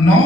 9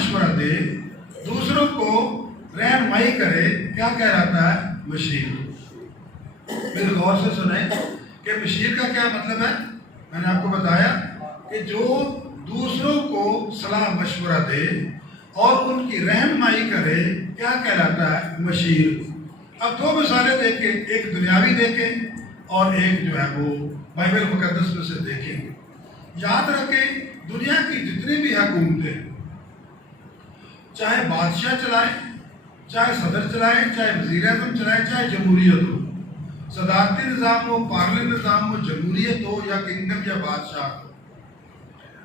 مشورہ دے، دوسروں کو رہنمائی کرے، کیا کہلاتا ہے؟ مشیر۔ پھر غور سے سنیں کہ مشیر کا کیا مطلب ہے۔ میں نے آپ کو بتایا کہ جو دوسروں کو صلاح مشورہ دے اور ان کی رہنمائی کرے، کیا کہلاتا ہے؟ مشیر۔ اب دو مثالیں دیکھیں، ایک دنیاوی دیکھیں اور ایک جو ہے وہ بائبل مقدس میں سے دیکھیں۔ یاد رکھیں، دنیا کی جتنی بھی حکومتیں، چاہے بادشاہ چلائیں، چاہے صدر چلائیں، چاہے وزیر اعظم چلائیں، چاہے جمہوریت ہو، صدارتی نظام ہو، پارلی نظام ہو، جمہوریت ہو یا کنگڈم یا بادشاہ ہو،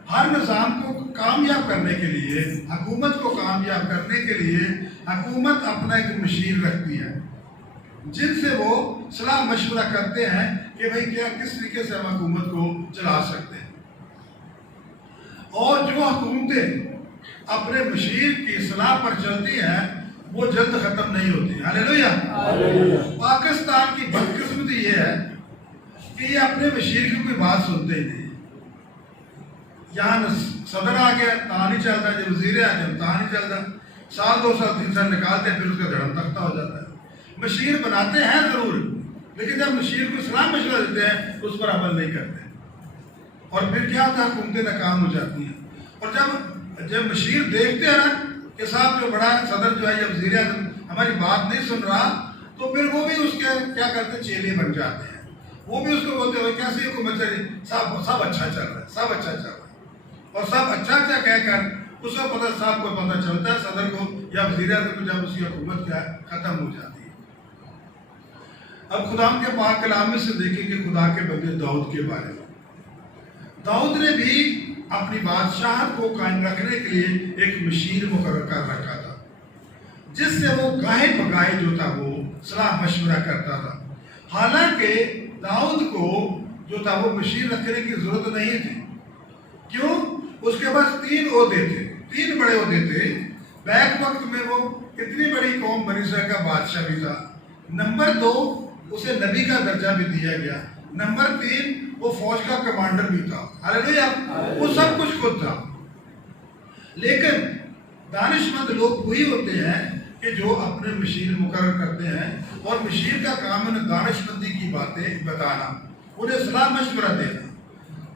ہر نظام کو کامیاب کرنے کے لیے، حکومت کو کامیاب کرنے کے لیے حکومت اپنا ایک مشیر رکھتی ہے، جن سے وہ صلاح مشورہ کرتے ہیں کہ بھئی کیا کس طریقے سے ہم حکومت کو چلا سکتے ہیں۔ اور جو حکومتیں اپنے مشیر کی صلاح پر چلتی ہیں وہ جلد ختم نہیں ہوتی۔ ہاللیلویہ۔ پاکستان کی بدقسمتی یہ ہے کہ یہ اپنے مشیر کی کوئی بات سنتے ہی نہیں۔ یہاں صدر آ گیا تا نہیں چلتا، جب وزیر اعظم تا نہیں چلتا، سال 2 سال 3 سال نکالتے ہیں، پھر اس کا دھڑم تختہ ہو جاتا ہے۔ مشیر بناتے ہیں ضرور، لیکن جب مشیر کو صلاح مشورہ دیتے ہیں اس پر عمل نہیں کرتے، اور پھر کیا ہوتا ہے؟ حکومتیں ناکام ہو جاتی ہیں۔ اور جب مشیر دیکھتے ہیں نا کہ صاحب جو بڑا صدر جو ہے یا وزیر اعظم ہماری بات نہیں سن رہا، تو پھر وہ بھی اس کے کیا کرتے ہیں؟ چیلے بن جاتے ہیں۔ وہ بھی اس کو بولتے ہوئے کیسی حکومت چل رہی، سب اچھا چل رہا ہے، سب اچھا چل رہا ہے، اور سب اچھا اچھا کہہ کر اس کو پتہ، صاحب کو پتہ چلتا ہے صدر کو یا وزیر اعظم کو، جب اس کی حکومت کیا ختم ہو جاتی ہے۔ اب خدا کے پاک کلام میں سے دیکھیں کہ خدا کے بندے داؤد کے بارے میں، داؤد نے بھی اپنی بادشاہت کو قائم رکھنے کے لیے ایک مشیر مقرر کر رکھا تھا، جس سے وہ گاہے بگاہے جو تھا وہ صلاح مشورہ کرتا تھا۔ حالانکہ داؤد کو جو تھا وہ مشیر رکھنے کی ضرورت نہیں تھی۔ کیوں؟ اس کے پاس 3 عہدے تھے، 3 بڑے عہدے تھے۔ بیک وقت میں وہ اتنی بڑی قوم بنی اسرائیل کا بادشاہ بھی تھا۔ نمبر 2، اسے نبی کا درجہ بھی دیا گیا۔ نمبر 3، وہ فوج کا کمانڈر بھی تھا۔ ہاللیلویہ۔ وہ سب کچھ خود تھا۔ لیکن دانش مند لوگ وہی ہوتے ہیں کہ جو اپنے مشیر مقرر کرتے ہیں، اور مشیر کا کام ہے دانش مندی کی باتیں بتانا، انہیں صلاح مشورہ دینا،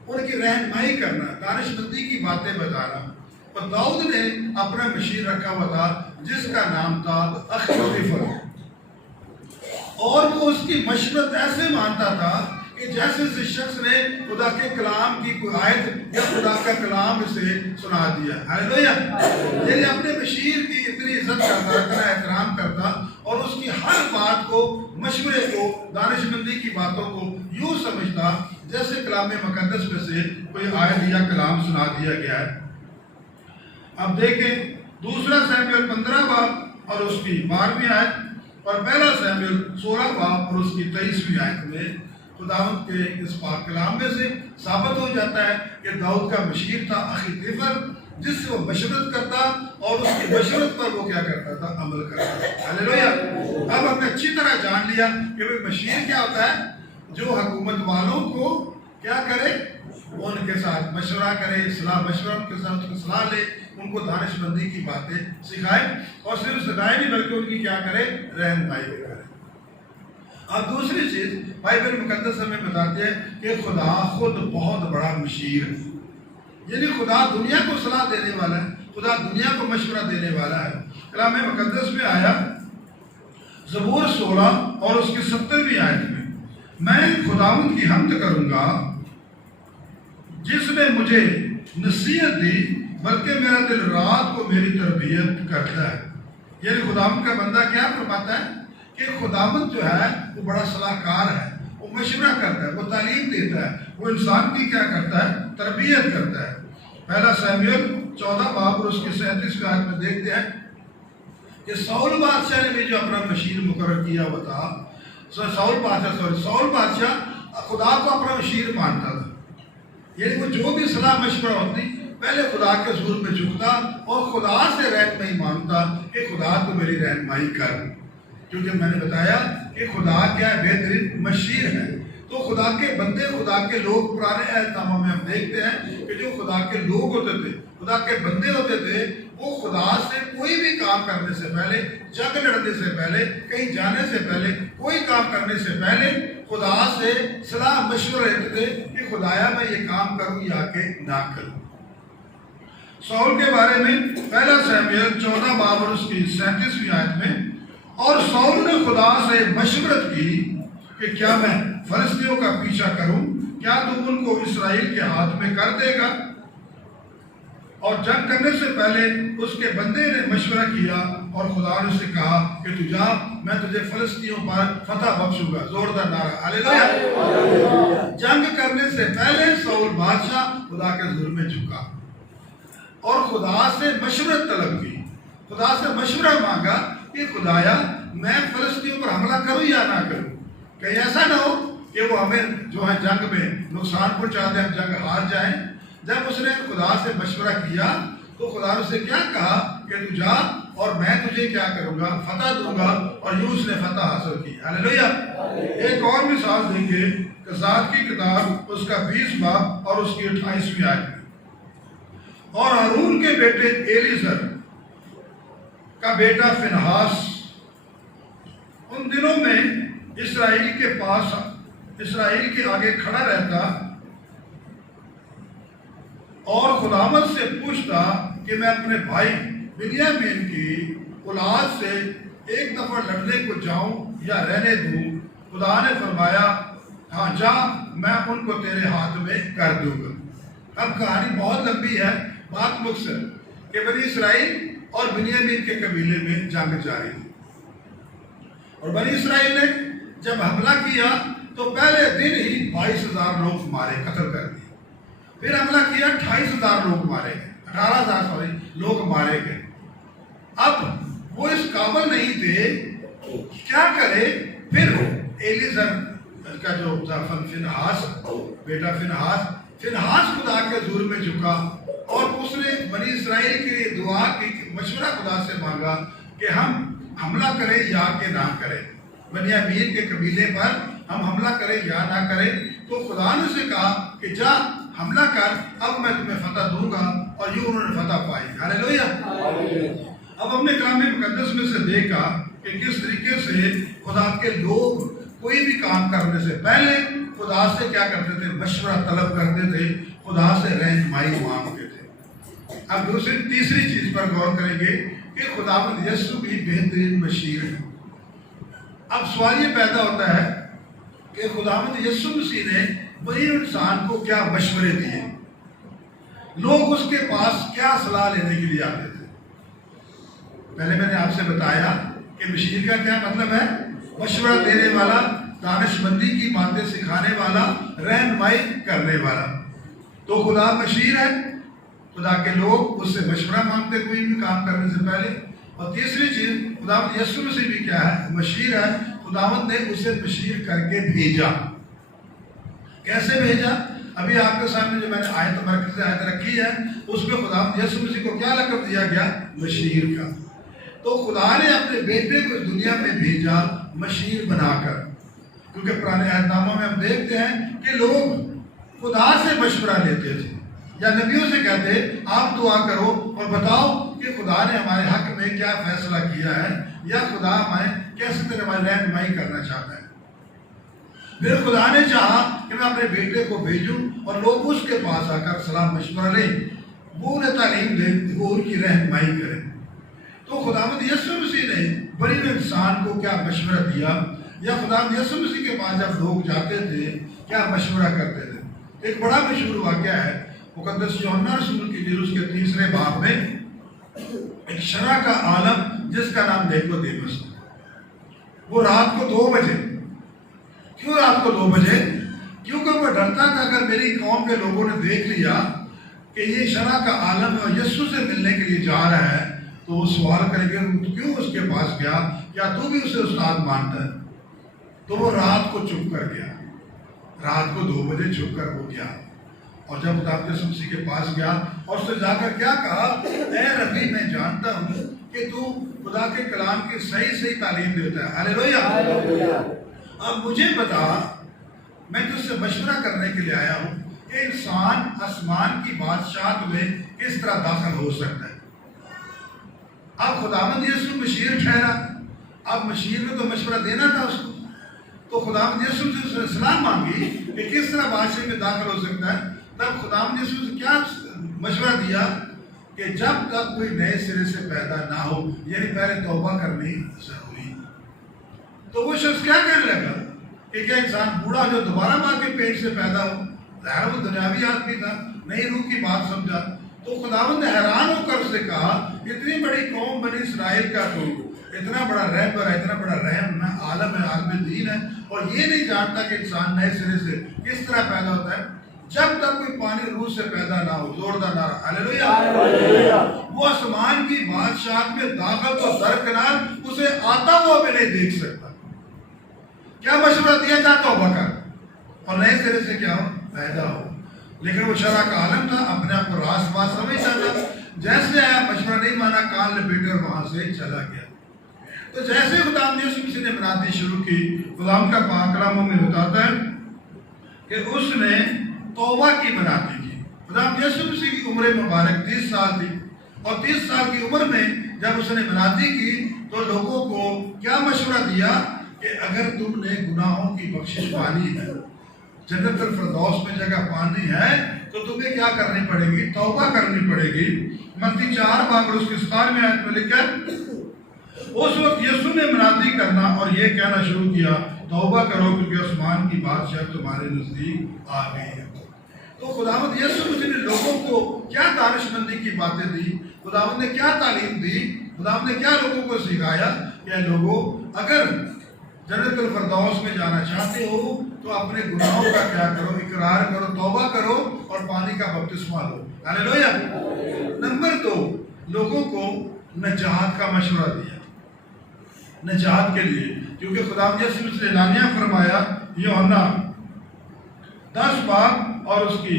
ان کی رہنمائی کرنا، دانش مندی کی باتیں بتانا۔ اور داؤد نے اپنا مشیر رکھا ہوا تھا جس کا نام تھا اخیتوفیل، اور وہ اس کی مشورت ایسے مانتا تھا کہ جیسے اس شخص نے خدا کے کلام کی کوئی آیت یا خدا کا کلام اسے سنا دیا۔ ہاللیلویہ۔ یعنی اپنے مشیر کی اتنی عزت کرتا، اتنا احترام کرتا، اور اس کی ہر بات کو، مشورے کو، دانش مندی کی باتوں کو یوں سمجھتا جیسے کلام مقدس میں سے کوئی آیت یا کلام سنا دیا گیا ہے۔ اب دیکھیں 2 سیموئیل 15 باب اور اس کی 12ویں آیت، اور 1 سیموئیل 16 باب اور اس کی 23ویں آیت میں خداوند کے اس پاک کلام میں سے ثابت ہو جاتا ہے کہ داؤد کا مشیر تھا اخیتوفیل، جس سے وہ مشورت کرتا اور اس کی مشورت پر وہ کیا کرتا تھا؟ عمل کرتا۔ ہاللیلویہ۔ اب ہم نے اچھی طرح جان لیا کہ وہ مشیر کیا ہوتا ہے؟ جو حکومت والوں کو کیا کرے؟ وہ ان کے ساتھ مشورہ کرے، صلاح مشورہ ان کے ساتھ صلاح لے، ان کو دانش مندی کی باتیں سکھائے، اور صرف سکھائے نہیں بلکہ ان کی کیا کرے؟ رہنمائی بھی کرے۔ اب دوسری چیز بائبل مقدس ہمیں بتاتے ہیں کہ خدا خود بہت بڑا مشیر ہے، یعنی خدا دنیا کو صلاح دینے والا ہے، خدا دنیا کو مشورہ دینے والا ہے۔ کلام مقدس میں آیا زبور 16 اور اس کی 70ویں آیت میں خداوند کی حمد کروں گا جس نے مجھے نصیحت دی، بلکہ میرا دل رات کو میری تربیت کرتا ہے۔ یعنی خداوند کا بندہ کیا فرماتا ہے کہ خداوند جو ہے وہ بڑا صلاح کار ہے، وہ مشورہ کرتا ہے، وہ تعلیم دیتا ہے، وہ انسان کی کیا کرتا ہے؟ تربیت کرتا ہے۔ 1 سیموئیل 14 باب اور اس کی 37ویں آیت میں دیکھتے ہیں کہ ساؤل بادشاہ نے بھی جو اپنا مشیر مقرر کیا ہوا تھا، ساؤل بادشاہ خدا کو اپنا مشیر مانتا تھا، یعنی وہ جو بھی صلاح مشورہ ہوتی پہلے خدا کے حضور میں جھکتا اور خدا سے رہنمائی مانگتا کہ خدا تو میری رہنمائی کر، کیونکہ میں نے بتایا کہ خدا کیا بہترین مشیر ہے۔ تو خدا کے بندے، خدا کے لوگ پرانے عہد نامہ میں ہم دیکھتے ہیں کہ جو خدا کے لوگ ہوتے تھے، خدا کے بندے ہوتے تھے، وہ خدا سے کوئی بھی کام کرنے سے پہلے، جنگ لڑنے سے پہلے، کہیں جانے سے پہلے، کوئی کام کرنے سے پہلے خدا سے صلاح مشورہ لیتے تھے کہ خدایا میں یہ کام کروں یا کہ نہ کروں۔ سول کے بارے میں پہلا سموئیل 14 باب اور اس کی 37ویں آیت میں، اور سول نے خدا سے مشورت کی کہ کیا میں فلسطینیوں کا پیچھا کروں؟ کیا تو ان کو اسرائیل کے ہاتھ میں کر دے گا؟ اور جنگ کرنے سے پہلے اس کے بندے نے مشورہ کیا اور خدا نے اسے کہا کہ تو جا، میں تجھے فلسطینیوں پر فتح بخشوں گا۔ زوردار نعرہ ہاللیلویہ۔ جنگ کرنے سے پہلے سول بادشاہ خدا کے حضور میں جھکا اور خدا سے مشورت طلب کی، خدا سے مشورہ مانگا کہ خدایا میں فلسطینیوں پر حملہ کروں یا نہ کروں، کہیں ایسا نہ ہو کہ وہ ہمیں جو ہے جنگ میں نقصان پہنچا دیں، ہم جنگ ہار جائیں۔ جب اس نے خدا سے مشورہ کیا تو خدا نے اسے کیا کہا کہ تو جا اور میں تجھے کیا کروں گا، فتح دوں گا، اور یوں اس نے فتح حاصل کی۔ ہاللیلویہ۔ ایک اور مثال دیں گے، قضات کی کتاب اس کا 20 باب اور اس کی 28ویں آیت میں، اور ہارون کے بیٹے ایلیزر کا بیٹا فنہاس ان دنوں میں اسرائیل کے آگے کھڑا رہتا اور خداوند سے پوچھتا کہ میں اپنے بھائی بنیامین کی اولاد سے ایک دفعہ لڑنے کو جاؤں یا رہنے دوں؟ خدا نے فرمایا ہاں جا، میں ان کو تیرے ہاتھ میں کر دوں گا۔ اب کہانی بہت لمبی ہے، بات مختصر کہ بنی اسرائیل اور بنیامین کے قبیلے میں جنگ جاری تھی، اور بنی اسرائیل نے جب حملہ کیا تو پہلے دن ہی 22,000 لوگ مارے، قتل کر دیے۔ پھر حملہ کیا، 28,000 لوگ مارے گئے، 18,000 لوگ مارے گئے۔ اب وہ اس قابل نہیں تھے، کیا کرے؟ پھر ایلیزر کا جو فنہاس بیٹا فنہاس خدا کے حضور میں جھکا اور اس نے بنی اسرائیل کے لیے دعا کی، مشورہ خدا سے مانگا کہ ہم حملہ کریں یا کہ نہ کریں، بنیامین کے قبیلے پر ہم حملہ کریں یا نہ کریں۔ تو خدا نے اسے کہا کہ جا حملہ کر، اب میں تمہیں فتح دوں گا، اور یوں انہوں نے فتح پائی۔ ہاللیلویہ۔ اب ہم نے کلام مقدس میں سے دیکھا کہ کس طریقے سے خدا کے لوگ کوئی بھی کام کرنے سے پہلے خدا سے کیا کرتے تھے؟ مشورہ طلب کرتے تھے، خدا سے رہنمائی مانگتے تھے۔ اب تیسری چیز پر غور کریں گے کہ خداوند یسوع بھی بہترین مشیر ہے۔ اب سوال یہ پیدا ہوتا ہے کہ خداوند یسوع مسیح نے بنی انسان کو کیا مشورے دیے؟ لوگ اس کے پاس کیا صلاح لینے کے لیے آتے تھے؟ پہلے میں نے آپ سے بتایا کہ مشیر کا کیا مطلب ہے؟ مشورہ دینے والا، دانش مندی کی باتیں سکھانے والا، رہنمائی کرنے والا۔ تو خدا مشیر ہے، خدا کے لوگ اس سے مشورہ مانگتے کوئی بھی کام کرنے سے پہلے۔ اور تیسری چیز، خداوند یسوع مسیح بھی کیا ہے؟ مشیر ہے۔ خداوند نے اسے مشیر کر کے بھیجا۔ کیسے بھیجا؟ ابھی آپ کے سامنے جو میں نے آیت مرکز آیت رکھی ہے، اس میں خداوند یسوع مسیح کو کیا لقب دیا گیا؟ مشیر کا۔ تو خدا نے اپنے بیٹے کو اس دنیا میں بھیجا مشیر بنا کر، کیونکہ پرانے عہد نامہ میں ہم دیکھتے ہیں کہ لوگ خدا سے مشورہ لیتے تھے یا نبیوں سے کہتے آپ دعا کرو اور بتاؤ کہ خدا نے ہمارے حق میں کیا فیصلہ کیا ہے، یا خدا ہمیں کیسے طرح ہماری رہنمائی کرنا چاہتا ہے۔ پھر خدا نے چاہا کہ میں اپنے بیٹے کو بھیجوں اور لوگ اس کے پاس آ کر صلاح مشورہ لیں، وہ انہیں تعلیم دیں، وہ ان کی رہنمائی کریں۔ تو خداوند یسوع مسیح نے بنی انسان کو کیا مشورہ دیا، یا خداوند یسوع مسیح کے پاس جب لوگ جاتے تھے کیا مشورہ کرتے تھے؟ ایک بڑا مشہور واقعہ ہے مقدس یوحنا رسول کی انجیل اس کے 3 باب میں، ایک شرح کا عالم جس کا نام نیکودیمس، وہ رات کو 2 بجے، کیوں رات کو 2 بجے؟ کیونکہ وہ ڈرتا تھا اگر میری قوم کے لوگوں نے دیکھ لیا کہ یہ شرح کا عالم ہے اور یسوع سے ملنے کے لیے جا رہا ہے تو وہ سوال کریں گے تو کیوں اس کے پاس گیا، کیا تو بھی اسے استاد مانتا ہے؟ تو وہ رات کو چپ کر گیا، رات کو 2 بجے چپ کر وہ گیا، اور جب خداوند یسوع مسیح کے پاس گیا اور اس سے جا کر کیا کہا؟ اے ربی، میں جانتا ہوں کہ تو خدا کے کلام کی صحیح تعلیم دیتا ہے۔ ہاللیلویہ۔ اب مجھے بتا میں تجھ سے مشورہ کرنے کے لیے آیا ہوں کہ انسان آسمان کی بادشاہت میں کس طرح داخل ہو سکتا ہے۔ اب خداوند یسوع مشیر ٹھہرا، اب مشیر نے تو مشورہ دینا تھا اس کو، تو خداوند یسوع سے سلام مانگی کہ کس طرح بادشاہ میں داخل ہو سکتا ہے۔ تب خداوند یسوع سے کیا مشورہ دیا کہ جب تک کوئی نئے سرے سے پیدا نہ ہو، یعنی پہلے توبہ کرنی ضروری۔ تو وہ شخص کیا کہنے لگا کہ کیا انسان بوڑھا جو دوبارہ ماں کے پیٹ سے پیدا ہو؟ ظاہر وہ دنیاوی آدمی تھا، نئی روح کی بات سمجھا۔ تو خداوند نے حیران ہو کر اسے کہا، اتنی بڑی قوم بنی اسرائیل کا تو اتنا بڑا رہبر ہے، اتنا بڑا رحم ہے، عالم ہے، عالم دین ہے، اور یہ نہیں جانتا کہ انسان نئے سرے سے کس طرح پیدا ہوتا ہے؟ جب تک کوئی پانی روح سے پیدا نہ ہو۔ زوردار نعرہ ہلیلویہ۔ وہ آسمان کی بادشاہت میں داخل تو درکنار اسے آتا ہوا بھی نہیں دیکھ سکتا۔ کیا مشورہ دیا جاتا ہو بکر اور نئے سرے سے کیا ہو پیدا ہو، لیکن وہ شرع کا عالم تھا، اپنے آپ کو راست بات سمجھتا تھا، جیسے آیا مشورہ نہیں مانا، کان لپیٹے اور وہاں سے چلا گیا۔ تو جیسے خداوند یسوع مسیح نے منادی شروع کی، خداوند کا پاک کلام میں بتاتا ہے کہ اس نے توبہ کی منادی کی۔ خداوند یسوع مسیح کی عمر مبارک 30 سال تھی، اور 30 سال کی عمر میں جب اس نے منادی کی تو لوگوں کو کیا مشورہ دیا کہ اگر تم نے گناہوں کی بخشش پانی ہے، جنت الفردوس میں جگہ پانی ہے، تو تمہیں کیا کرنی پڑے گی؟ توبہ کرنی پڑے گی۔ متی 4 باب اس کی 17ویں آیت میں لکھا ہے، اس وقت یسوع نے منادی کرنا اور یہ کہنا شروع کیا، توبہ کرو کیونکہ آسمان کی بادشاہت تمہارے نزدیک آ گئی ہے۔ تو خداوند یسوع مسیح نے لوگوں کو کیا دانش مندی کی باتیں دی، خداوند نے کیا تعلیم دی، خداوند نے کیا لوگوں کو سکھایا کہ لوگوں اگر جنت الفردوس میں جانا چاہتے ہو تو اپنے گناہوں کا کیا کرو، اقرار کرو، توبہ کرو اور پانی کا بپتسمہ لو۔ ہلیلویہ۔ نمبر 2، لوگوں کو نجات کا مشورہ دیا، نجات کے لیے، کیونکہ خداوند یسوع مسیح نے اعلانیہ فرمایا، یوحنا 10 باب اور اس کی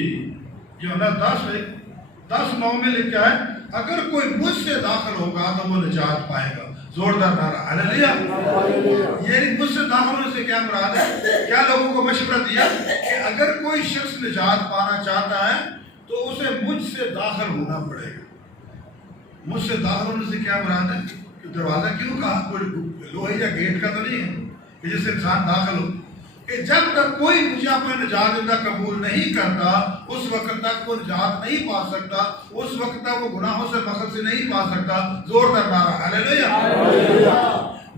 یوحنا 10:9 میں لکھا ہے، اگر کوئی مجھ سے داخل ہوگا تو وہ نجات پائے گا۔ زوردار نعرہ ہلیلویہ۔ یعنی مجھ سے داخل ہونے سے کیا مراد ہے؟ کیا لوگوں کو مشورہ دیا کہ اگر کوئی شخص نجات پانا چاہتا ہے تو اسے مجھ سے داخل ہونا پڑے گا۔ مجھ سے داخل ہونے سے کیا مراد ہے؟ کہ دروازہ کیوں کہا؟ کوئی لوہے یا گیٹ کا تو نہیں ہے کہ جس سے انسان داخل ہو، کہ جب تک کوئی مجھے اپنا نجات دہندہ قبول نہیں کرتا اس وقت تک وہ نجات نہیں پا سکتا، اس وقت تک وہ گناہوں سے مخلص نہیں پا سکتا۔ زوردار نعرہ ہلیلویہ۔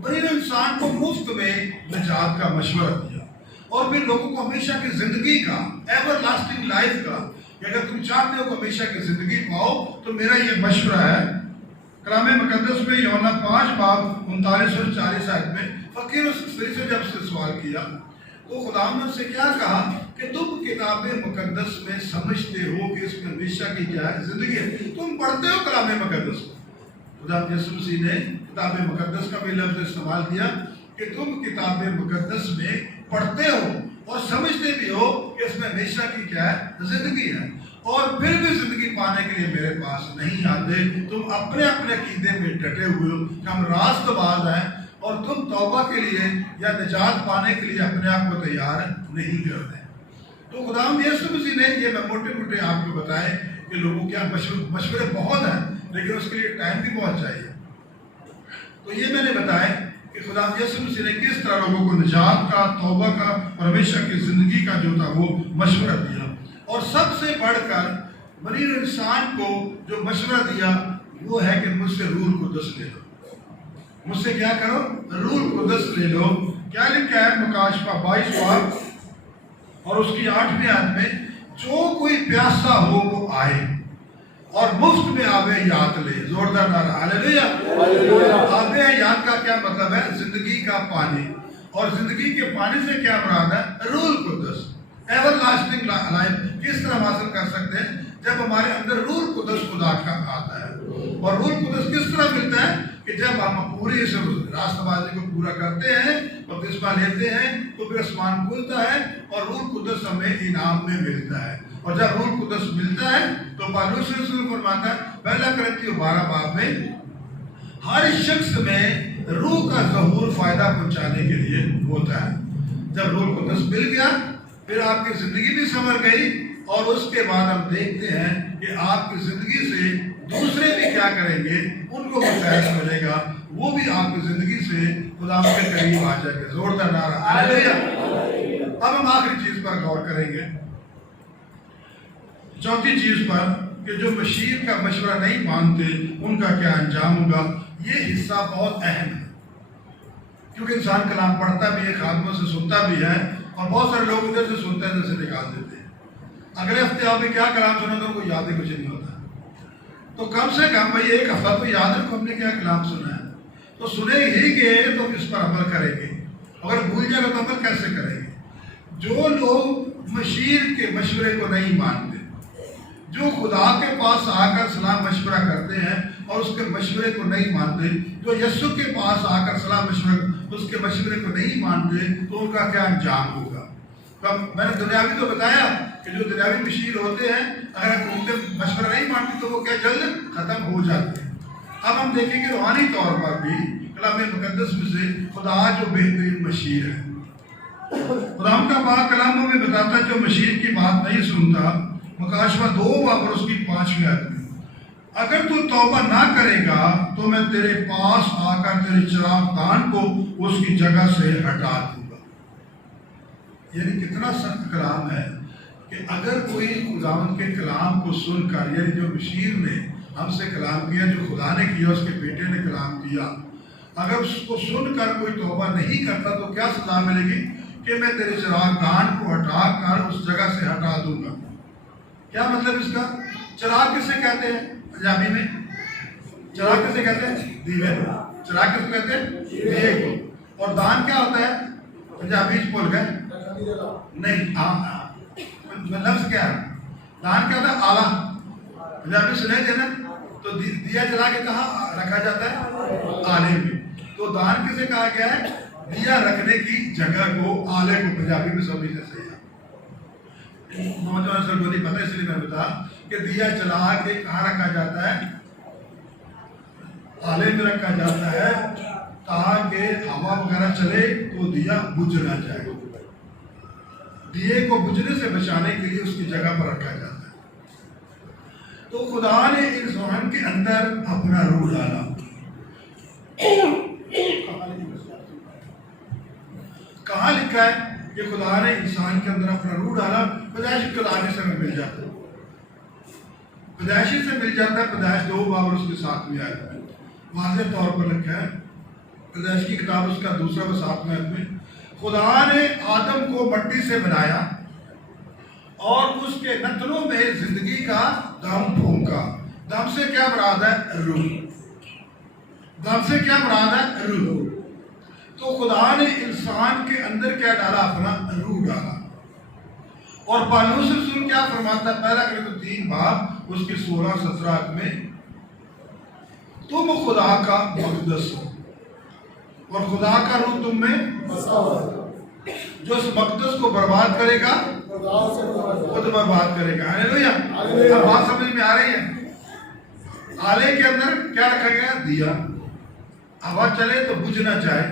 بنی نے انسان کو مفت میں نجات کا مشورہ دیا، اور پھر لوگوں کو ہمیشہ کی زندگی کا، ایور لاسٹنگ لائف کا، کہ اگر تم چاہتے ہو کہ ہمیشہ کی زندگی پاؤ تو میرا یہ مشورہ ہے۔ کلام مقدس میں یوحنا 5 باب 39 اور 40 آیت میں فقیر اس سے جب سے سوال کیا تو خداوند نے سے کیا کہا کہ تم کتاب مقدس میں سمجھتے ہو کہ اس میں ہمیشہ کی کیا ہے؟ زندگی ہے۔ تم پڑھتے ہو کلام مقدس کو۔ خداوند یسوع مسیح نے کتاب مقدس کا بھی لفظ استعمال کیا کہ تم کتاب مقدس میں پڑھتے ہو اور سمجھتے بھی ہو کہ اس میں ہمیشہ کی کیا ہے؟ زندگی ہے، اور پھر بھی زندگی پانے کے لیے میرے پاس نہیں آتے۔ تم اپنے اپنے عقیدے میں ڈٹے ہوئے ہو کہ ہم راست باز ہیں، اور تم توبہ کے لیے یا نجات پانے کے لیے اپنے آپ کو تیار نہیں کرتے۔ تو خداوند یسوع مسیح نے یہ میں موٹے موٹے آپ کو بتائے کہ لوگوں کے مشورے بہت ہیں، لیکن اس کے لیے ٹائم بھی بہت چاہیے۔ تو یہ میں نے بتایا کہ خداوند یسوع مسیح نے کس طرح لوگوں کو نجات کا، توبہ کا اور ہمیشہ کی زندگی کا جو تھا وہ مشورہ دیا، اور سب سے بڑھ کر بنی انسان کو جو مشورہ دیا وہ ہے کہ مجھ سے روح القدس لے لو۔ مجھ سے کیا کرو؟ روح القدس لے لو۔ کیا لکھا ہے مکاشفہ 22 باب اور اس کی 8ویں آیت میں، جو کوئی پیاسا ہو وہ آئے اور مفت میں آب حیات لے۔ زوردار نعرہ ہلیلویہ۔ آب حیات کا کیا مطلب ہے؟ زندگی کا پانی، اور زندگی کے پانی سے کیا مراد ہے؟ روح القدس، ایور لاسٹنگ لائف۔ کس طرح حاصل کر سکتے ہیں؟ جب ہمارے اندر روح القدس خدا کا آتا ہے۔ اور روح القدس کس طرح ملتا ہے؟ کہ جب ہم پوری اس راست بازی کو پورا کرتے ہیں، بپتسمہ لیتے ہیں، تو پھر آسمان کھلتا ہے اور روح القدس ہمیں انعام میں ملتا ہے۔ اور جب روح القدس ملتا ہے تو پالوس رسول فرماتا ہے پہلا کرنتیوں 12 باب میں، ہر شخص میں روح کا ظہور فائدہ پہنچانے کے لیے ہوتا ہے۔ جب روح القدس مل گیا پھر آپ کی زندگی بھی سنور گئی، اور اس کے بعد ہم دیکھتے ہیں کہ آپ کی زندگی سے دوسرے بھی کیا کریں گے، ان کو بھی فیض ملے گا، وہ بھی آپ کی زندگی سے خدا کے قریب آ جائے گا۔ زوردار نعرہ ہاللیلویہ۔ اب ہم آخری چیز پر غور کریں گے، چوتھی چیز پر، کہ جو مشیر کا مشورہ نہیں مانتے ان کا کیا انجام ہوگا۔ یہ حصہ بہت اہم ہے، کیونکہ انسان کلام پڑھتا بھی ہے، خادموں سے سنتا بھی ہے، اور بہت سارے لوگ ادھر سے سنتے ہیں، ادھر سے نکال دیتے ہیں۔ اگلے ہفتے آپ نے کیا کلام سنا تو ان کو یاد ہی کچھ نہیں ہوتا، تو کم سے کم بھائی ایک ہفتہ تو یاد رکھو ہم نے کیا کلام سنا ہے، تو سنے ہی گے تو اس پر عمل کریں گے، اگر بھول جائے تو عمل کیسے کریں گے۔ جو لوگ مشیر کے مشورے کو نہیں مانتے، جو خدا کے پاس آ کر صلاح مشورہ کرتے ہیں اور اس کے مشورے کو نہیں مانتے، جو یسوع کے پاس آ کر صلاح مشورہ اس کے مشورے کو نہیں مانتے، تو ان کا کیا انجام ہوگا۔ میں نے دنیاوی تو بتایا کہ جو دنیاوی مشیر ہوتے ہیں، اگر ان کے مشورہ نہیں مانتے تو وہ کیا جلد ختم ہو جاتے ہیں۔ اب ہم دیکھیں گے روحانی طور پر بھی کلام مقدس میں سے خدا جو بہترین مشیر ہے۔ خدا کا پاک کلام ہمیں بتاتا ہے جو مشیر کی بات نہیں سنتا، مکاشفہ 2 باب اور اس کی 5ویں آیت میں، اگر تو توبہ نہ کرے گا تو میں تیرے پاس آ کر تیرے چراغ دان کو اس کی جگہ سے ہٹا دوں گا۔ یعنی کتنا سخت کلام ہے کہ اگر کوئی خداوند کے کلام کو سن کر، یعنی جو بشیر نے ہم سے کلام کیا، جو خدا نے کیا، اس کے بیٹے نے کلام کیا، اگر اس کو سن کر کوئی توبہ نہیں کرتا تو کیا سزا ملے گی؟ کہ میں تیرے چراغ دان کو ہٹا کر اس جگہ سے ہٹا دوں گا۔ کیا مطلب اس کا؟ چراغ کسے کہتے ہیں پنجابی میں؟ چراغ کسے کہتے ہیں؟ دیوے کو۔ چراغ کسے کہتے ہیں؟ دیوے کو۔ اور دان کیا ہوتا ہے؟ پنجابی بول گئے نہیں، لفظ کیا ہے؟ دان کیا ہوتا ہے؟ آلہ۔ پنجابی سنے تھے نا، تو دیا جلا کے کہاں رکھا جاتا ہے؟ آلے میں۔ تو دان کسے کہا گیا ہے؟ دیا رکھنے کی جگہ کو، آلے کو پنجابی میں سمجھنے سے نوجوان سر کو نہیں پتا، اس لیے میں بتا کہ دیا جلا کے کہاں رکھا جاتا ہے؟ آلے میں رکھا جاتا ہے، تاکہ ہوا وغیرہ چلے تو دیا بجھ نہ جائے۔ دیے کو بجھنے سے بچانے کے لیے اس کی جگہ پر رکھا جاتا ہے۔ تو خدا نے انسان کے اندر اپنا روح ڈالا۔ کہاں لکھا ہے کہ خدا نے انسان کے اندر اپنا روح ڈالا؟ پیدائش کے آنے سے ہمیں مل جاتا ہے، پیدائشی سے مل جاتا ہے۔ پیدائش 2 باب اور اس کے 7ویں آیت میں واضح طور پر لکھا ہے، پیدائش کی کتاب اس کا 2 و 7ویں آیت میں، خدا نے آدم کو مٹی سے بنایا اور اس کے نتنوں میں زندگی کا دم پھونکا۔ دم سے کیا مراد ہے؟ روح۔ دم سے کیا مراد ہے؟ روح۔ تو خدا نے انسان کے اندر کیا ڈالا؟ اپنا روح ڈالا۔ اور پالوس رسول کیا فرماتا ہے؟ پہلا کرنٹی 3 باب اس کی 16-17 میں، تم خدا کا مقدس ہو اور خدا کا روح تم میں بسا ہوا ہے، جو اس مقدس کو برباد کرے گا خود برباد کرے گا۔ ہاللیلویہ۔ اب بات سمجھ میں آ رہی ہے؟ آلے کے اندر کیا رکھا گیا؟ دیا، ہوا چلے تو بجھ نہ جائے۔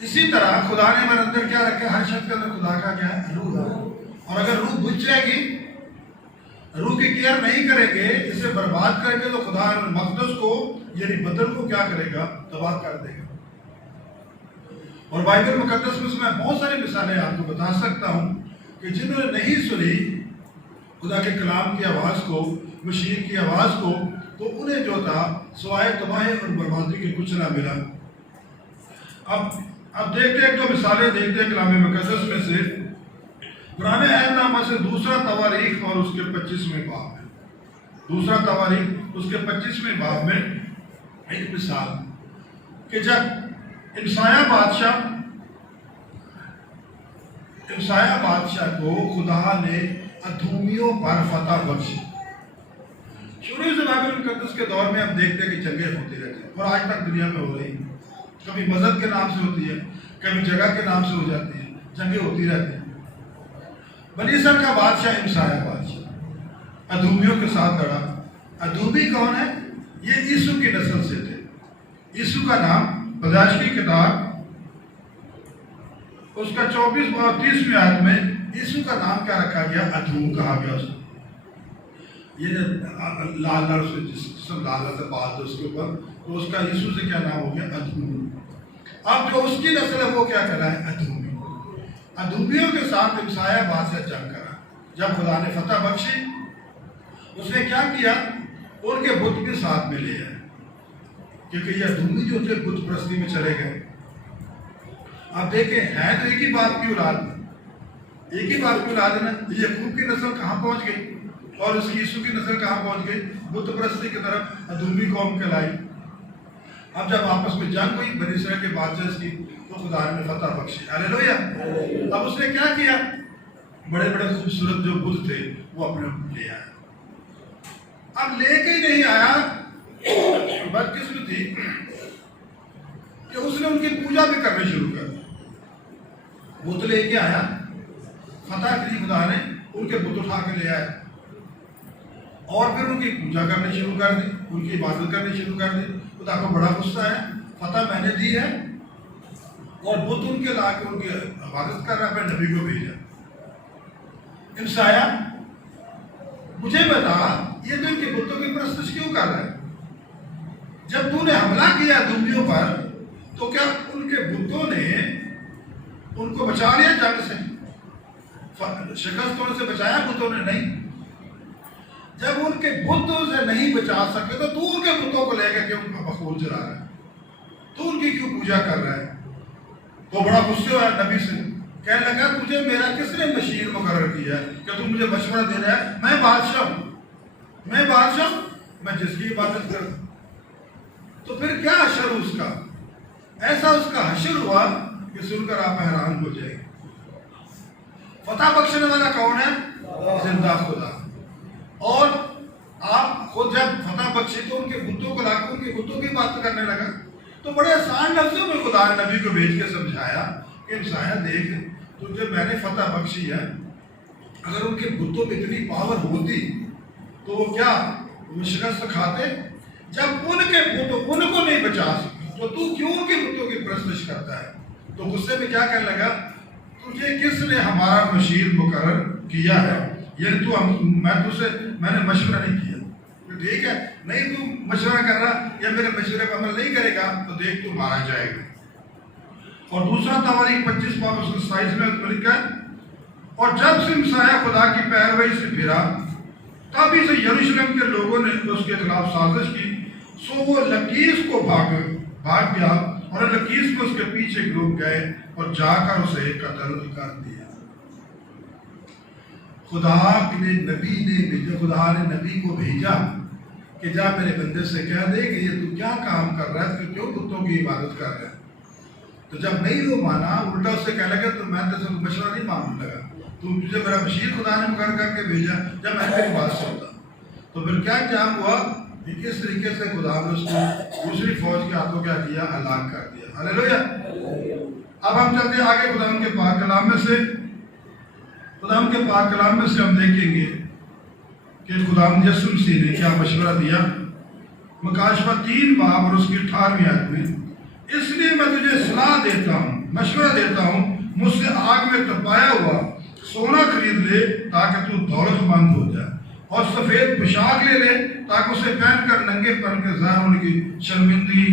اسی طرح خدا نے ہمارے اندر کیا رکھا ہے؟ ہر شخص کے اندر خدا کا کیا ہے؟ روح ہے۔ اور اگر روح بجھ جائے گی، روح کی کیئر نہیں کریں گے، اسے برباد کریں گے، تو خدا مقدس کو یعنی بدن کو کیا کرے گا؟ تباہ کر دے گا۔ اور بائبل مقدس میں میں بہت ساری مثالیں آپ کو بتا سکتا ہوں کہ جنہوں نے نہیں سنی خدا کے کلام کی آواز کو، مشیر کی آواز کو، تو انہیں جو تھا سوائے تباہی اور بربادی کے کچھ نہ ملا۔ اب دیکھتے ہیں 2 مثالیں دیکھتے ہیں کلام مقدس میں سے، پرانے عہد نامہ سے 2 تواریخ اور اس کے 25ویں باب میں، 2 تواریخ اس کے 25ویں باب میں ایک مثال کہ جب امسایہ بادشاہ کو خدا نے ادومیوں پر فتح بخشی۔ شروع سے بائبل مقدس کے دور میں ہم دیکھتے ہیں کہ جنگیں ہوتی رہتی ہیں، اور آج تک دنیا میں ہو رہی ہیں، کبھی مذہب کے نام سے ہوتی ہے، کبھی جگہ کے نام سے ہو جاتی ہیں، جنگیں ہوتی رہتی ہیں۔ بنی اسرائیل کا بادشاہ امسایہ بادشاہ ادومیوں کے ساتھ لڑا۔ ادومی کون ہے؟ یہ یسوع کی نسل سے تھے۔ یسوع کا نام پیدائش کی کتاب اس کا 24 اور 30ویں آیت میں یسوع کا نام کیا رکھا گیا؟ ادھوم کہا گیا اس کو. یہ لال لال جسم لال سے بات اس کے اوپر، تو اس کا یسوع سے کیا نام ہو گیا؟ ادھوم. اب جو اس کی نسل ہے وہ کیا کہلائے؟ ادھومی. ادھومیوں کے ساتھ امسایہ بادشاہ جنگ کرا. جب خدا نے فتح بخشی، اس نے کیا کیا؟ ان کے بت بھی ساتھ میں لے آئے، کیونکہ یہ ادھومی جو تھے بت پرستی میں چلے گئے. اب دیکھیں ہے تو ایک ہی باپ کی اولاد، ایک ہی باپ کی اولاد ہے نا. یعقوب کی نسل کہاں پہنچ گئی اور اس کی یسوع کی نسل کہاں پہنچ گئی؟ بت پرستی کی طرف ادھومی قوم کہلائی. اب جب آپس میں جنگ ہوئی بنی اسرائیل کے بادشاہ کی، تو خدا نے فتح بخشی. ہاللیلویہ. اب اس نے کیا کیا؟ بڑے بڑے خوبصورت جو بت تھے وہ اپنے لے آیا. اب لے کے ہی نہیں آیا، بدقسمتی کہ اس نے ان کی پوجا بھی کرنی شروع کر دی. بت لے کے آیا، فتح کی خدا نے ان کے بت اٹھا کے لے آیا اور پھر ان کی پوجا کرنی شروع کر دی، ان کی عبادت کرنی شروع کر دی. خدا کو بڑا غصہ ہے، فتح میں نے دی ہے اور بت ان کے لا کے ان کی عبادت کر رہا ہے. پھر نبی کو بھیجا، امسایہ مجھے بتا یہ تو ان کے بتوں کی پرستش کیوں کر رہا ہے؟ جب تو نے حملہ کیا ادھومیوں پر تو کیا ان کے بتوں نے ان کو بچا لیا جنگ سے؟ شکست ہونے سے بچایا بتوں نے؟ نہیں. جب ان کے بتوں سے نہیں بچا سکے تو ان کے بتوں کو لے کر کے ان کا بخور چلا رہا ہے، تو ان کی کیوں پوجا کر رہا ہے؟ تو بڑا غصے ہوا نبی سے، کہنے لگا تجھے میرا کس نے مشیر مقرر کیا ہے کہ تم مجھے مشورہ دے رہا ہے؟ میں بادشاہ ہوں، میں بادشاہ ہوں، میں جس کی عبادت کروں. تو پھر کیا حشر اس کا؟ ایسا اس کا حشر ہوا کہ سن کر آپ حیران ہو جائیں گے. فتح بخشنے والا کون ہے؟ زندہ خدا. اور آپ خود جب فتح بخشی تو ان کے بتوں کو لا کے ان کے بتوں کی بات کرنے لگا. تو بڑے آسان لفظوں میں خدا نے نبی کو بھیج کے سمجھایا کہ امسایہ دیکھ تجھے میں نے فتح بخشی ہے، اگر ان کے بتوں میں اتنی پاور ہوتی تو وہ کیا وہ شکست کھاتے؟ جب ان کے بتوں ان کو نہیں بچا سکتے تو کیوں ان کے بتوں کی پرستش کرتا ہے؟ تو غصے میں کیا کہنے لگا؟ تجھے کس نے ہمارا مشیر مقرر کیا ہے؟ یعنی میں نے مشورہ نہیں کیا. ٹھیک ہے، نہیں تو مشورہ کر رہا یا میرے مشورے پر عمل نہیں کرے گا تو دیکھ تو مارا جائے گا. اور دوسرا تواریخ 25:27 میں لکھا ہے، اور جب سے امسایہ خدا کی پیروی سے پھرا تب ہی سے یروشلم کے لوگوں نے اس کے خلاف سازش کی، سو وہ لکیس کو بھاگ گیا اور لکیس کو اس کے پیچھے گروپ گئے اور جا کر اسے قتل کر دیا. خدا نے نبی کو بھیجا کہ جا میرے بندے سے کہہ دے کہ یہ تو کیا کام کر رہا ہے، تو کیوں بتوں کی عبادت کر رہا ہے؟ تو جب نہیں وہ مانا، الٹا اسے کہنے لگا تو میں تو مشورہ نہیں ماننے لگا، تجھے میرا بشیر خدا نے مقرر کر کے بھیجا جب میں تیری بات سنتا. تو پھر کیا انجام ہوا کہ کس طریقے سے خدا نے اس کو دوسری فوج کے ہاتھوں کیا کیا؟ ہلاک کر دیا. ہاللیلویہ. اب ہم چلتے آگے خدا ان کے پاک کلام میں سے ہم دیکھیں گے کہ خدا یسوع مسیح نے کیا مشورہ دیا. مکاشفہ 3 باب اور اس کی 18ویں آیت میں، اس لیے میں تجھے صلاح دیتا ہوں، مشورہ دیتا ہوں، مجھ سے آگ میں تپایا ہوا سونا خرید لے تاکہ تو دولت مند ہو جائے، اور سفید پوشاک لے لے تاکہ اسے پہن کر ننگے پن کے ظاہر ہونے کی شرمندگی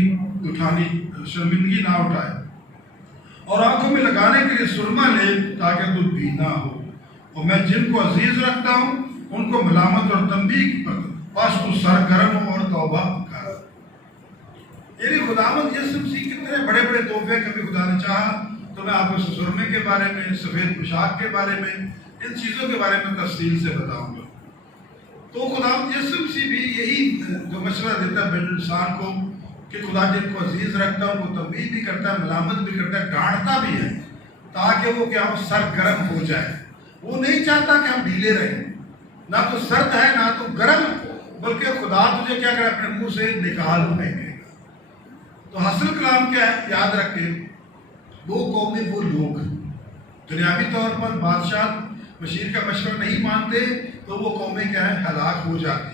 نہ اٹھائے، اور آنکھوں میں لگانے کے لیے سرما لے تاکہ تو بینا ہو. اور میں جن کو عزیز رکھتا ہوں ان کو ملامت اور تنبیہ پر پس تو سرگرم ہو اور توبہ کر. یعنی خداوند یسوع مسیح کتنے بڑے بڑے تحفے کبھی خدا نے چاہا تو میں آپ کو سرمے کے بارے میں، سفید پوشاک کے بارے میں، ان چیزوں کے بارے میں تفصیل سے بتاؤں گا. تو خداوند یسوع مسیح بھی یہی جو مشورہ دیتا ہے بن انسان کو کہ خدا جن کو عزیز رکھتا ہے ان کو تنبیہ بھی کرتا ہے، ملامت بھی کرتا ہے، ڈانٹتا بھی ہے تاکہ وہ کیا ہو؟ سرگرم ہو جائے. وہ نہیں چاہتا کہ ہم ڈھیلے رہیں، نہ تو سرد ہے نہ تو گرم، بلکہ خدا تجھے کیا کرے؟ اپنے منہ سے نکال پھینکے گا. تو حاصل کلام کیا ہے؟ یاد رکھیں، وہ قومیں وہ لوگ دنیاوی طور پر بادشاہ مشیر کا مشورہ نہیں مانتے تو وہ قومیں کیا ہے؟ ہلاک ہو جاتی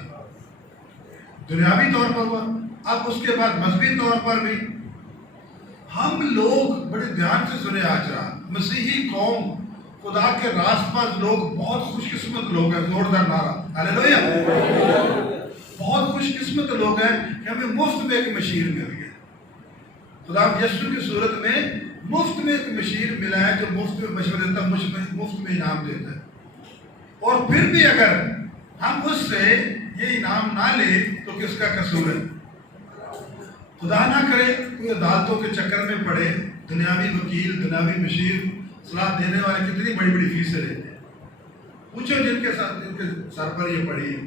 دنیاوی طور پر وہ. اب اس کے بعد مذہبی طور پر بھی ہم لوگ بڑے دھیان سے سنے آج رات مسیحی قوم خدا کے راست باز لوگ بہت خوش قسمت لوگ ہیں. زوردار نعرہ ہلیلویا. بہت خوش قسمت لوگ ہیں کہ ہمیں مفت میں ایک مشیر مل گیا. خدا یسوع کی صورت میں مفت میں ایک مشیر ملا ہے جو مفت میں مشورہ دیتا ہے, مفت میں انعام دیتا ہے. اور پھر بھی اگر ہم اس سے یہ انعام نہ لے تو کس کا قصور ہے؟ خدا نہ کرے کوئی عدالتوں کے چکر میں پڑے. دنیاوی وکیل, دنیاوی مشیر, صلاح دینے والے کتنی بڑی بڑی فیسیں لیتے ہیں. پوچھو جن کے سر پر یہ پڑی ہے,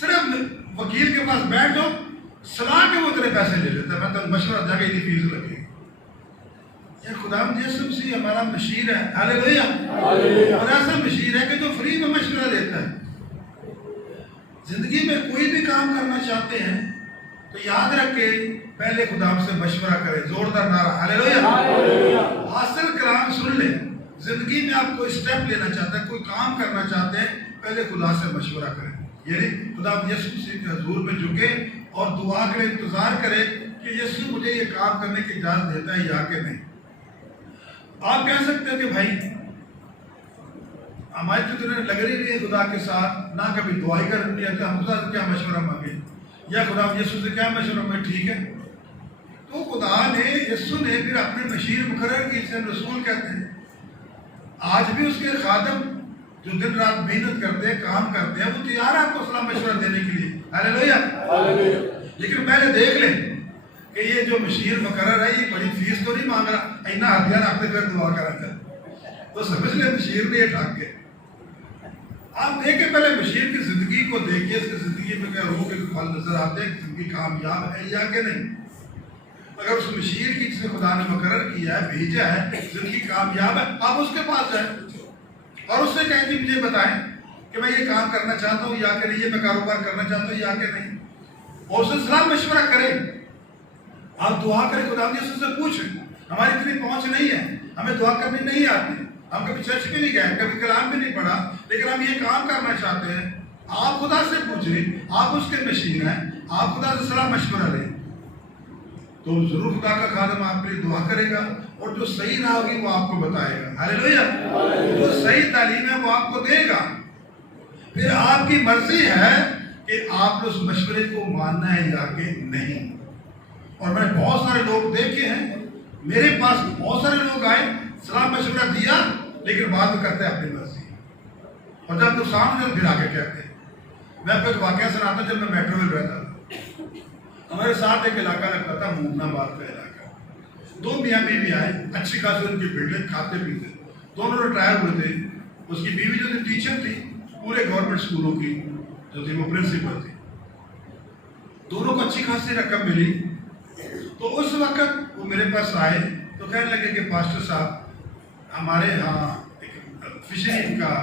صرف وکیل کے پاس بیٹھ جاؤ, صلاح کے وہ تیرے پیسے لے لیتا ہے. میں تو مشورہ جا کے اتنی فیس لگے گی. یہ خداوند یسوع مسیح ہمارا مشیر ہے. ہلیلویا. اور ایسا مشیر ہے کہ جو فری میں مشورہ دیتا ہے. زندگی میں کوئی بھی کام کرنا چاہتے ہیں تو یاد رکھے پہلے خدا سے مشورہ کرے. زوردار نعرہ ہلیلویا. حاصل کلام سن لیں. زندگی میں آپ کوئی اسٹیپ لینا چاہتے ہیں, کوئی کام کرنا چاہتے ہیں, پہلے خدا سے مشورہ کریں. یعنی خدا یسوع مسیح کے حضور میں جھکے اور دعا کرے, انتظار کرے کہ یسوع مجھے یہ کام کرنے کی اجازت دیتا ہے یا کہ نہیں. آپ کہہ سکتے ہیں کہ بھائی ہماری تو دنیا لگ رہی نہیں ہے خدا کے ساتھ, نہ کبھی دعائی کرنی ہے, ہم خدا سے کیا مشورہ مانگے یا خدا یسوع سے کیا مشورہ مانگے. ٹھیک ہے, تو خدا نے یسوع نے پھر اپنے مشیر مقرر کی, جسے رسول کہتے ہیں. آج بھی اس کے خادم جو دن رات محنت کرتے ہیں, کام کرتے ہیں, وہ تیار ہے آپ کو صلاح مشورہ دینے کے لیے. ہلیلویا. لیکن پہلے دیکھ لیں کہ یہ جو مشیر مقرر ہے یہ بڑی فیس تو نہیں مانگ رہا, اینا ہتھیار آپ نے پھر دعا کرا کر تو سمجھ لیں مشیر نے یہ ٹھاک کے. آپ دیکھیں پہلے مشیر کی زندگی کو دیکھیے, اس کی زندگی میں کیا روح کے پھل نظر آتے ہیں, زندگی کامیاب ہے یا کہ نہیں. اگر اس مشیر کی جسے خدا نے مقرر کیا ہے, بھیجا ہے, زندگی کامیاب ہے, آپ اس کے پاس جائیں اور اس سے کہیں کہ مجھے بتائیں کہ میں یہ کام کرنا چاہتا ہوں یا کہ نہیں, یہ میں کاروبار کرنا چاہتا ہوں یا کہ نہیں, اور اس سے صلاح مشورہ کریں. آپ دعا کریں, خدا یسوع سے پوچھیں. ہماری اتنی پہنچ نہیں ہے, ہمیں دعا کرنی نہیں آتی, ہم کبھی چرچ بھی نہیں گئے, کبھی کلام بھی نہیں پڑھا, لیکن ہم یہ کام کرنا چاہتے ہیں. آپ خدا سے پوچھیں, آپ اس کے مشیر ہیں, آپ خدا سے صلاح مشورہ لیں تو ضرور خدا کا خادم آپ کے لیے دعا کرے گا, اور جو صحیح راہ ہوگی وہ آپ کو بتائے گا. ہلیلویا. جو صحیح تعلیم ہے وہ آپ کو دے گا. پھر آپ کی مرضی ہے کہ آپ نے اس مشورے کو ماننا ہے یا کہ نہیں. اور میں نے بہت سارے لوگ دیکھے ہیں, میرے پاس بہت سارے لوگ آئے, صلاح مشورہ دیا, لیکن بعد میں کرتے ہیں اپنی مرضی, اور جب نقصان ہو جائے پھر آگے کہتے ہیں. میں آپ کو ایک واقعہ سناتا ہوں. جب میں میٹرو میں رہتا تھا, ہمارے ساتھ ایک علاقہ لگتا تھا مومن آباد کا علاقہ. دو میاں بیوی آئے, اچھی خاصی ان کی بلڈنگ, کھاتے پیتے, دونوں ریٹائر ہوئے تھے. اس کی بیوی جو تھی ٹیچر تھی, پورے گورنمنٹ اسکولوں کی جو تھی, وہ پرنسپل تھی. دونوں کو اچھی خاصی رقم ملی. تو اس وقت وہ میرے پاس آئے تو کہنے لگے کہ پاسٹر صاحب ہمارے ہاں ایک فشری کا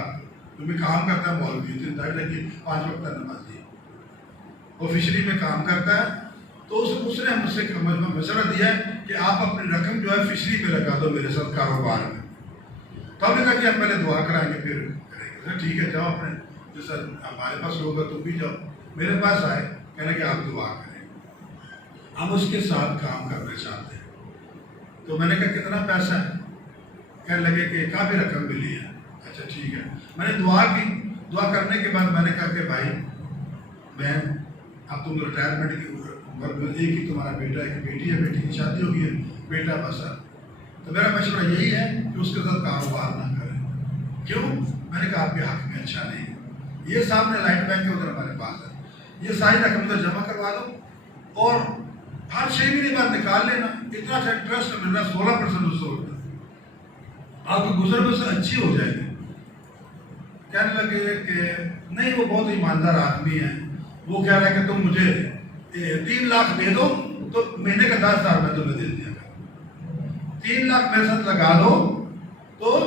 جو میں کام کرتا ہے مولوی تھے, ظاہر ہے کہ 5 وقت نمازی, وہ فشری میں کام کرتا ہے. تو اس نے مجھ سے مشورہ دیا ہے کہ آپ اپنی رقم جو ہے فشری پہ لگا دو میرے ساتھ کاروبار میں. تو ہم نے کہا کہ ہم پہلے دعا کرائیں گے پھر کریں گے. ٹھیک ہے, جاؤ اپنے جو سر ہمارے پاس ہوگا تم بھی جاؤ. میرے پاس آئے, کہنا کہ آپ دعا کریں, ہم اس کے ساتھ کام کرنا چاہتے ہیں. تو میں نے کہا کتنا پیسہ ہے؟ کہنے لگے کہ کافی رقم ملی ہے. اچھا ٹھیک ہے. میں نے دعا کی. دعا کرنے کے بعد میں نے کہا کہ بھائی بہن اب تم ریٹائرمنٹ کی عمر میں, ایک ہی تمہارا بیٹا ہے, ایک بیٹی ہے, بیٹی کی شادی ہو گئی ہے, بیٹا بس ہے. تو میرا مشورہ یہی ہے کہ اس کے ساتھ کاروبار نہ کریں. کیوں؟ میں نے کہا آپ کے حق میں اچھا نہیں. یہ سامنے لائٹ بینک ہے ادھر ہمارے پاس ہے, یہ ساری رقم ادھر جمع کروا دو اور ہر 6 مہینے بعد نکال لینا. اتنا اچھا انٹرسٹ مل رہا ہے, 16% اس وقت. آپ کی گزر بسر اچھی ہو جائے گی. کہنے لگے کہ نہیں وہ بہت ایماندار آدمی ہے, وہ کہہ رہا ہے کہ تم مجھے 3 لاکھ دے دو تو مہینے کا 10,000 میں تمہیں دے دیا کروں. 3 لاکھ میرے ساتھ لگا دو تو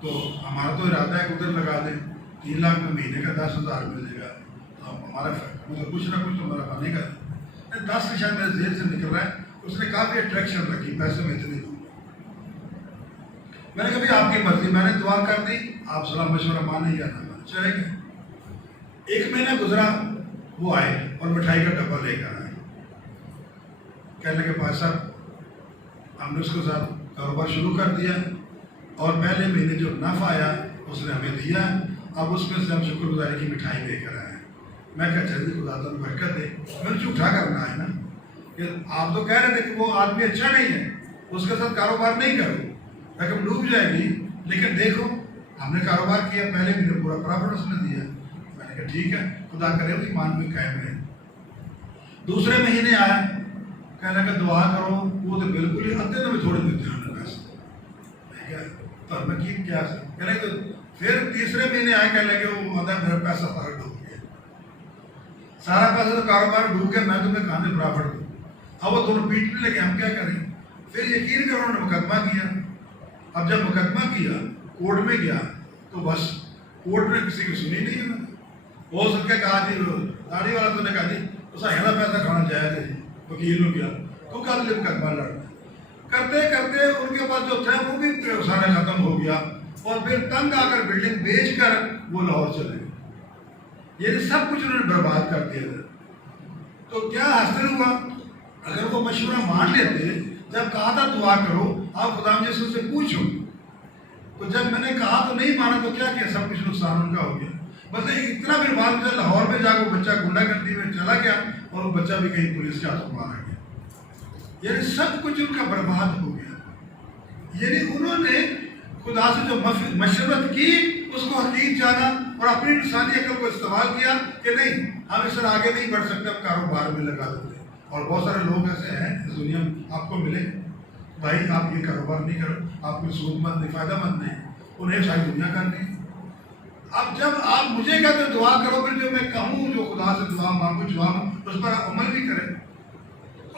تو ہمارا تو ارادہ ہے کہ ادھر لگا دیں, 3 لاکھ میں مہینے کا 10,000 ملے گا, تو ہمارا مطلب کچھ نہ کچھ تو ہمارا بنے گا. 10 کی شاید میرے ذہن سے نکل رہا ہے. اس نے کافی اٹریکشن رکھی, پیسے میں اتنی دوں. میں نے کہا بھی آپ کی مرضی. میں نے دعا کر دی, آپ صلاح مشورہ مانے یا نہ مانے, چلے گئے. 1 مہینہ گزرا, وہ آئے اور مٹھائی کا ڈبہ لے کر آئے. کہنے لگے بھائی صاحب ہم نے اس کے ساتھ کاروبار شروع کر دیا اور پہلے مہینے جو نفع آیا اس نے ہمیں دیا، اب اس میں سے ہم شکر گزاری کی مٹھائی لے کر آئے ہیں۔ میں کہا جلدی خدا تعالیٰ برکت دے، میں نے جھوٹا کرنا ہے نا کہ آپ تو کہہ رہے تھے کہ وہ آدمی اچھا نہیں ہے، اس کے ساتھ کاروبار نہیں کرو، رقم ڈوب جائے گی، لیکن دیکھو ہم نے کاروبار کیا، پہلے مہینے پورا پرافٹ اس نے دیا۔ میں نے کہا ٹھیک ہے، خدا کرے وہ ایمان میں قائم رہے۔ دوسرے مہینے آیا، کہنے لگا دعا کرو، وہ تو بالکل ہی ادھے میں تھوڑے دیتے ہیں پیسے، میں کہا پر میں کیا کہنے تو پھر تیسرے مہینے آئے، کہنے لگے وہ آدھا میرا پیسہ سارا ڈوب گیا، سارا پیسہ تو کاروبار ڈوب گیا، میں تمہیں کہاں سے پرافٹ دوں۔ اب وہ دونوں پیٹنے لگے، ہم کیا کریں؟ پھر یقین کرو انہوں نے مقدمہ کیا۔ اب جب مقدمہ کیا، کورٹ میں گیا، تو بس کورٹ نے کسی کی سنی نہیں ہے۔ وہ سب کے کہا جی داڑھی والا تو نے کہا جی اس کا پیسہ کھانا جائز ہے جی، وکیل نے کیا تو کل جب مقدمہ لڑنا کرتے کرتے ان کے پاس جو تھا وہ بھی سارا ختم ہو گیا، اور پھر تنگ آ کر بلڈنگ بیچ کر وہ لاہور چلے گئے۔ یہ سب کچھ انہوں نے برباد کر دیا تھا۔ تو کیا حاصل ہوا؟ اگر وہ مشورہ مان لیتے، جب کہا تھا دعا کرو، آپ خدا یسوع سے پوچھو، تو جب میں نے کہا تو نہیں مانا، تو کیا کیا؟ سب کچھ نقصان ان کا ہو گیا۔ بس اتنا پھر بعد میں لاہور میں جا کے بچہ گنڈا گردی میں چلا گیا، اور وہ بچہ بھی کہیں پولیس کے ہاتھوں مارا گیا۔ یعنی سب کچھ ان کا برباد ہو گیا۔ یعنی انہوں نے خدا سے جو مشورت کی اس کو حقیق جانا، اور اپنی انسانی عقل کو استعمال کیا کہ نہیں ہم اس طرح آگے نہیں بڑھ سکتے، ہم کاروبار میں لگا دیتے۔ اور بہت سارے لوگ ایسے ہیں اس دنیا میں، آپ کو ملے بھائی آپ یہ کاروبار نہیں کرو، آپ کو سود مند نہیں، فائدہ مند نہیں، انہیں ساری دنیا کرنی ہے۔ اب جب آپ مجھے کہتے ہیں دعا کرو، پھر جو میں کہوں، جو خدا سے دعا مانگو جواب اس پر عمل بھی کریں۔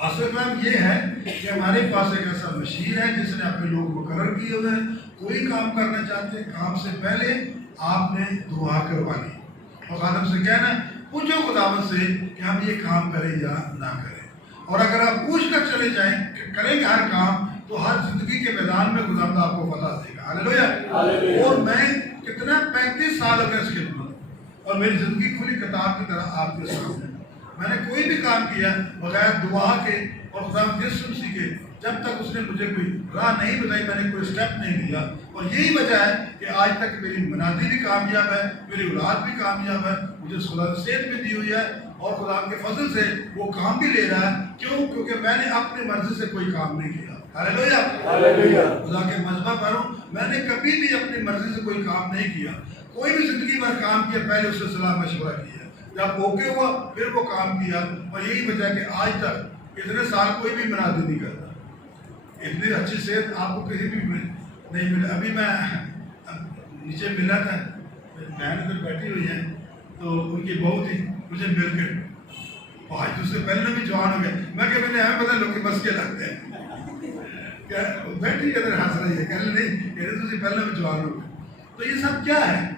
اصل کام یہ ہے کہ ہمارے پاس ایک ایسا مشیر ہے جس نے اپنے لوگ مقرر کیے ہوئے ہیں، کوئی کام کرنا چاہتے ہیں، کام سے پہلے آپ نے دعا کروانی، اور خادم سے کہنا پوچھو خداوند سے کہ ہم یہ کام کریں یا نہ کریں۔ اور اگر آپ پوچھ کر چلے جائیں کہ کریں گے ہر کام، تو ہر زندگی کے میدان میں خداوند آپ کو فتح دے گا۔ ہاللیلویہ۔ اور میں کتنا 35 سال ہو گئے اس خدمت، اور میری زندگی کھلی کتاب کی طرح آپ کے سامنے، میں نے کوئی بھی کام کیا بغیر دعا کے اور خداوند یسوع مسیح کے، جب تک اس نے مجھے کوئی راہ نہیں بتائی میں نے کوئی اسٹیپ نہیں لیا۔ اور یہی وجہ ہے کہ آج تک میری منادی بھی کامیاب ہے، میری اولاد بھی کامیاب ہے، مجھے خدا نے صحت بھی دی ہوئی ہے، اور خدا کے فضل سے وہ کام بھی لے رہا ہے۔ کیوں؟ کیونکہ میں نے اپنی مرضی سے کوئی کام نہیں کیا۔ ہاللیلویہ۔ خدا کے مذہب پر ہوں، میں نے کبھی بھی اپنی مرضی سے کوئی کام نہیں کیا۔ کوئی بھی زندگی بھر کام کیا پہلے اس سے صلاح مشورہ کیا، جب اوکے ہوا پھر وہ کام کیا۔ اور یہی وجہ ہے کہ آج تک اتنے سال کوئی بھی منادی نہیں کرتا۔ اتنی اچھی صحت آپ کو کہیں بھی نہیں ملے۔ ابھی میں نیچے ملا تھا، بہن ادھر بیٹھی ہوئی ہیں، تو ان کی بہو تھی، مجھے مل کے آج تو اس سے پہلے بھی جوان ہو گئے۔ میں کہ میں نے ہمیں پتہ لوگ کے بس کے لگتے ہیں، کیا بیٹھی ادھر ہنس رہی ہے، کہنے نہیں کہہ رہے تو پہلے بھی جوان ہو گئے۔ تو یہ سب کیا ہے؟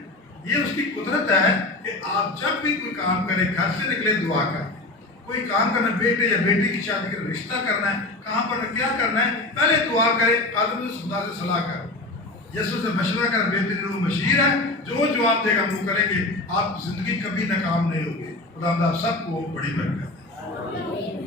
یہ اس کی قدرت ہے کہ آپ جب بھی کوئی کام کریں، گھر سے نکلے دعا کریں، کوئی کام کرنا، بیٹے یا بیٹی کی شادی کا رشتہ کرنا ہے، کہاں پر کیا کرنا ہے، پہلے دعا کریں، آدمی خدا سے صلاح کریں، یسوع سے مشورہ کریں، بہترین وہ مشیر ہے جو جواب دے گا ہم وہ کریں گے۔ آپ زندگی کبھی ناکام نہیں ہوگی۔ خدا آپ سب کو بڑی برکت دے۔